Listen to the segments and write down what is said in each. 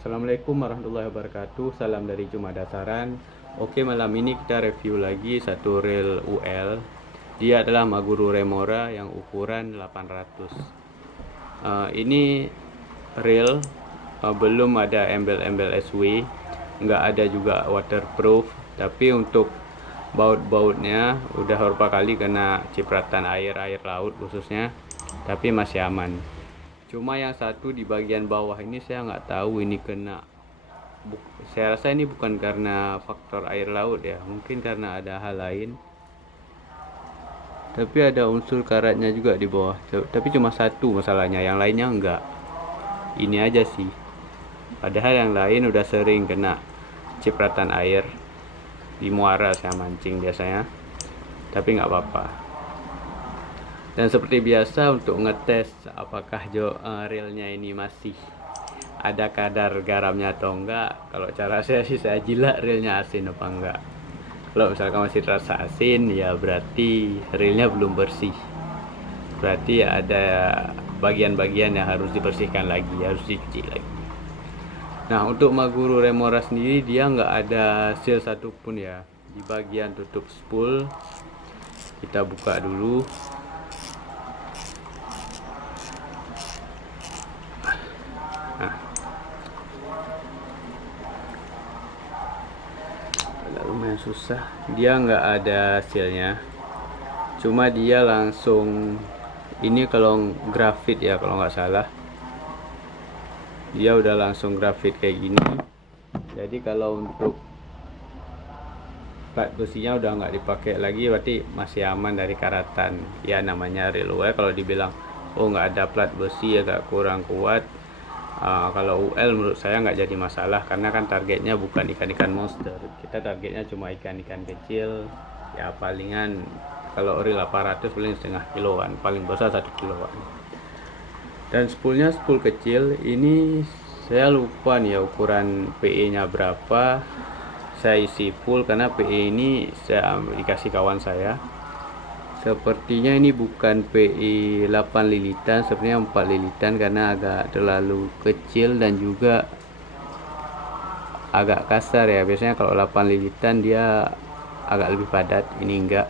Assalamualaikum warahmatullahi wabarakatuh. Salam dari Cuma Dasaran. Oke, malam ini kita review lagi satu reel UL. Dia adalah Maguru Remora yang ukuran 800. Ini reel belum ada embel-embel SW, nggak ada juga waterproof. Tapi untuk baut-bautnya udah beberapa kali kena cipratan air laut khususnya, tapi masih aman. Cuma yang satu di bagian bawah ini saya nggak tahu ini kena. Saya rasa ini bukan karena faktor air laut ya, mungkin karena ada hal lain. Tapi ada unsur karatnya juga di bawah. Tapi cuma satu masalahnya, yang lainnya enggak. Ini aja sih. Padahal yang lain udah sering kena cipratan air. Di muara saya mancing biasanya. Tapi nggak apa-apa. Dan seperti biasa untuk ngetes apakah reelnya ini masih ada kadar garamnya atau enggak. Kalau cara saya sih saya jilat reelnya asin apa enggak. Kalau misalkan masih terasa asin ya berarti reelnya belum bersih. Berarti ada bagian-bagian yang harus dibersihkan lagi, harus dicuci lagi. Nah, untuk Maguru Remora sendiri dia nggak ada seal satupun ya. Di bagian tutup spool kita buka dulu. Nah, agak lumayan susah. Dia nggak ada sealnya. Cuma dia langsung ini kalau grafit ya kalau nggak salah. Dia udah langsung grafit kayak gini. Jadi kalau untuk plat besinya udah nggak dipakai lagi, berarti masih aman dari karatan. Ya namanya reel UL, kalau dibilang oh nggak ada plat besi agak kurang kuat. Kalau UL menurut saya nggak jadi masalah karena kan targetnya bukan ikan-ikan monster. Kita targetnya cuma ikan-ikan kecil. Ya palingan kalau reel 800 paling setengah kiloan, paling besar 1 kiloan. Dan spoolnya spool kecil. Ini saya lupa nih ya ukuran PE nya berapa. Saya isi full karena PE ini saya dikasih kawan saya. Sepertinya ini bukan PE 8 lilitan, sebenarnya 4 lilitan karena agak terlalu kecil dan juga agak kasar ya. Biasanya kalau 8 lilitan dia agak lebih padat, ini enggak.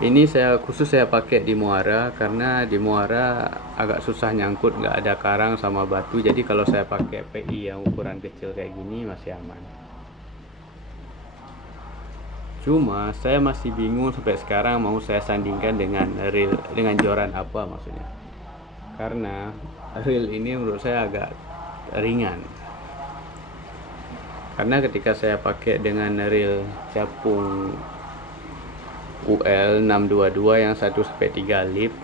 Ini khusus saya pakai di muara karena di muara agak susah nyangkut, nggak ada karang sama batu. Jadi kalau saya pakai PI yang ukuran kecil kayak gini masih aman. Cuma saya masih bingung sampai sekarang mau saya sandingkan dengan reel, dengan joran apa maksudnya. Karena reel ini menurut saya agak ringan. Karena ketika saya pakai dengan reel capung UL 622 yang 1/3 lip,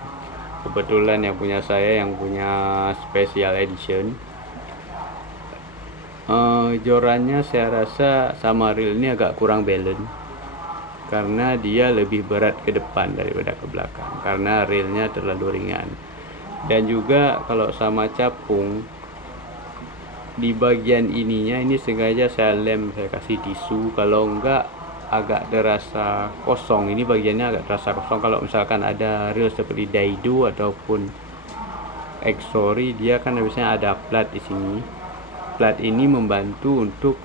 kebetulan yang punya saya yang punya special edition, jorannya saya rasa sama reel ini agak kurang balance karena dia lebih berat ke depan daripada ke belakang karena reelnya terlalu ringan. Dan juga kalau sama capung di bagian ininya ini sengaja saya lem, saya kasih tisu, kalau enggak agak terasa kosong. Ini bagiannya agak terasa kosong. Kalau misalkan ada reel seperti Daido ataupun Exori, dia kan biasanya ada plat di sini. Plat ini membantu untuk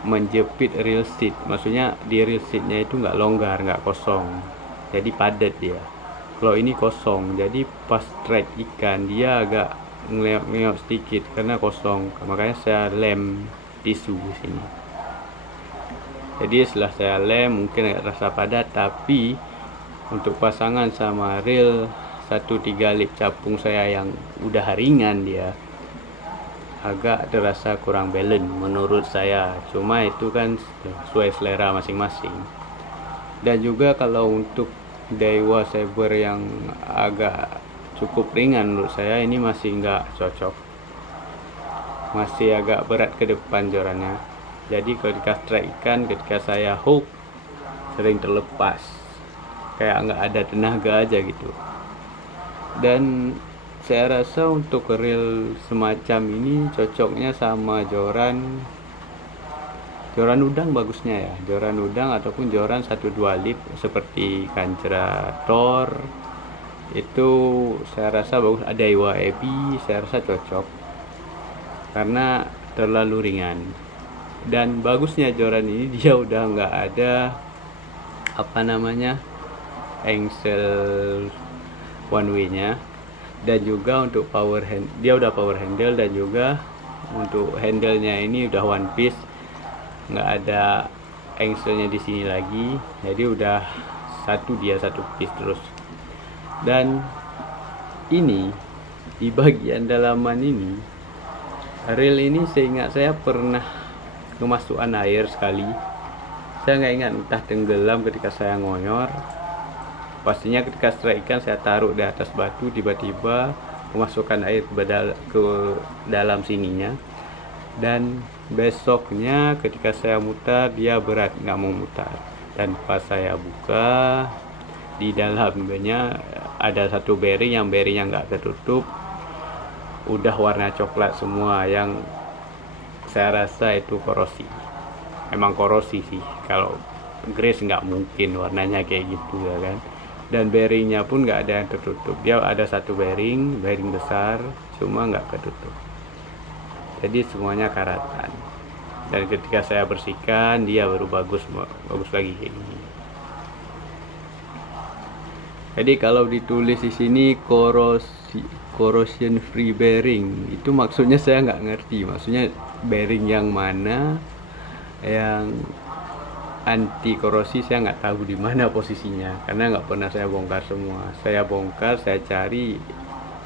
menjepit reel seat. Maksudnya di reel seatnya itu nggak longgar, nggak kosong. Jadi padat dia. Kalau ini kosong, jadi pas track ikan dia agak ngeleok-ngeleok sedikit karena kosong. Makanya saya lem tisu di sini. Jadi setelah saya lem mungkin agak terasa padat, tapi untuk pasangan sama reel 1/3 lip capung saya yang udah ringan dia agak terasa kurang balance menurut saya. Cuma itu kan sesuai selera masing-masing. Dan juga kalau untuk Daiwa Saber yang agak cukup ringan menurut saya ini masih nggak cocok, masih agak berat ke depan jorannya. Jadi ketika strike ikan, ketika saya hook sering terlepas, kayak nggak ada tenaga aja gitu. Dan saya rasa untuk reel semacam ini cocoknya sama joran udang bagusnya ya, joran udang ataupun joran 1/2 lip seperti Kancera Thor itu saya rasa bagus. Ada Iwa Ebi saya rasa cocok. karena terlalu ringan. Dan bagusnya joran ini dia udah nggak ada apa namanya engsel one way nya, dan juga untuk power hand dia udah power handle, dan juga untuk handle-nya ini udah one piece, nggak ada engselnya di sini lagi, jadi udah satu piece terus. Dan ini di bagian dalaman ini, reel ini seingat saya pernah kemasukan air sekali. Saya nggak ingat, entah tenggelam ketika saya ngoyor. Pastinya ketika strike ikan saya taruh di atas batu, tiba-tiba kemasukan air ke dalam sininya. Dan besoknya ketika saya mutar, dia berat, nggak mau mutar. Dan pas saya buka, di dalamnya ada satu bearing yang bearingnya nggak tertutup, udah warna coklat semua, yang saya rasa itu korosi. Emang korosi sih, kalau grease nggak mungkin warnanya kayak gitu ya kan. Dan bearingnya pun nggak ada yang tertutup, dia ada satu bearing besar, cuma nggak tertutup, jadi semuanya karatan. Dan ketika saya bersihkan, dia baru bagus lagi kayak gini. Jadi kalau ditulis di sini corrosion free bearing, itu maksudnya saya nggak ngerti, maksudnya bearing yang mana yang anti korosi, saya nggak tahu di mana posisinya, karena nggak pernah saya bongkar semua. Saya bongkar, saya cari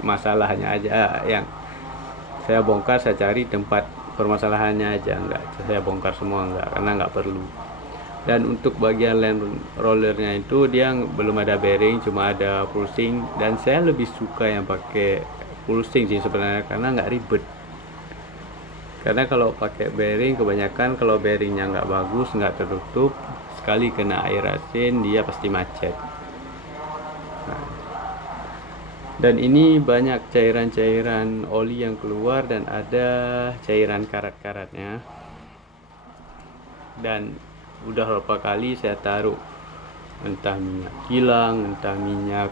masalahnya aja, yang saya bongkar saya cari tempat permasalahannya aja, nggak saya bongkar semua, nggak, karena nggak perlu. Dan untuk bagian land rollernya itu dia belum ada bearing, cuma ada pulsing, dan saya lebih suka yang pakai pulsing sih sebenarnya, karena nggak ribet. Karena kalau pakai bearing, kebanyakan kalau bearingnya nggak bagus, nggak tertutup, sekali kena air asin dia pasti macet. Nah, dan ini banyak cairan-cairan oli yang keluar, dan ada cairan karat-karatnya. Dan udah beberapa kali saya taruh entah minyak kilang, entah minyak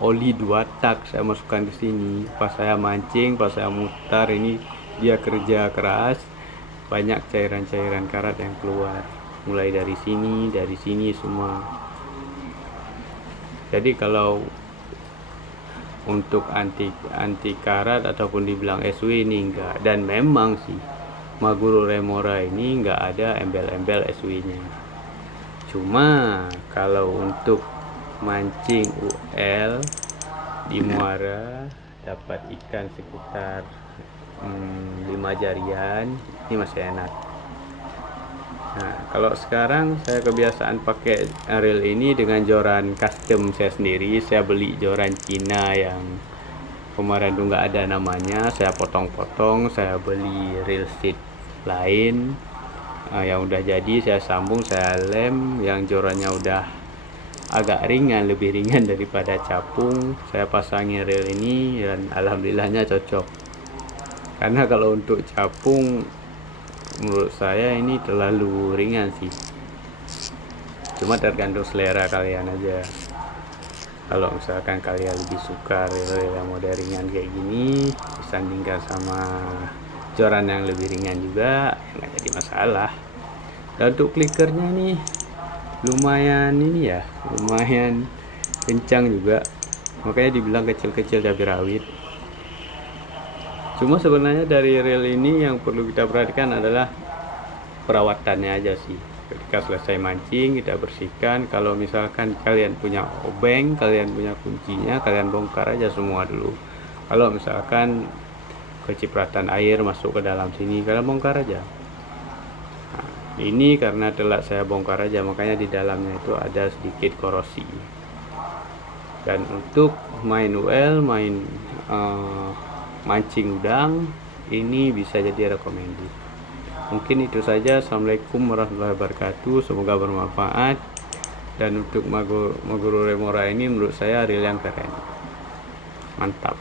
oli 2 tak, saya masukkan ke sini. Pas saya mancing, pas saya mutar, ini dia kerja keras, banyak cairan-cairan karat yang keluar, mulai dari sini semua. Jadi kalau untuk anti karat ataupun dibilang SW ini enggak. Dan memang sih Maguro Remora ini enggak ada embel-embel SW nya. Cuma kalau untuk mancing UL di muara dapat ikan sekitar 5 jarian, ini masih enak. Nah, kalau sekarang saya kebiasaan pakai reel ini dengan joran custom saya sendiri. Saya beli joran Cina yang kemarin tuh nggak ada namanya, saya potong-potong, saya beli reel seat lain yang udah jadi, saya sambung, saya lem, yang jorannya udah agak ringan, lebih ringan daripada capung. Saya pasangin reel ini dan alhamdulillahnya cocok. Karena kalau untuk capung menurut saya ini terlalu ringan sih. Cuma tergantung selera kalian aja. Kalau misalkan kalian lebih suka reel yang model ringan kayak gini, disandingkan sama joran yang lebih ringan juga, nggak jadi masalah. Dan untuk klikernya nih lumayan kencang juga, makanya dibilang kecil-kecil cabai rawit. Cuma sebenarnya dari reel ini yang perlu kita perhatikan adalah perawatannya aja sih. Ketika selesai mancing kita bersihkan. Kalau misalkan kalian punya obeng, kalian punya kuncinya, kalian bongkar aja semua dulu. Kalau misalkan kecipratan air masuk ke dalam sini, kalian bongkar aja. Nah, ini karena telat saya bongkar aja, makanya di dalamnya itu ada sedikit korosi. Dan untuk main UL, mancing udang, ini bisa jadi recommended. Mungkin itu saja. Assalamualaikum warahmatullahi wabarakatuh, semoga bermanfaat. Dan untuk Maguro Remora ini menurut saya reel yang keren, mantap.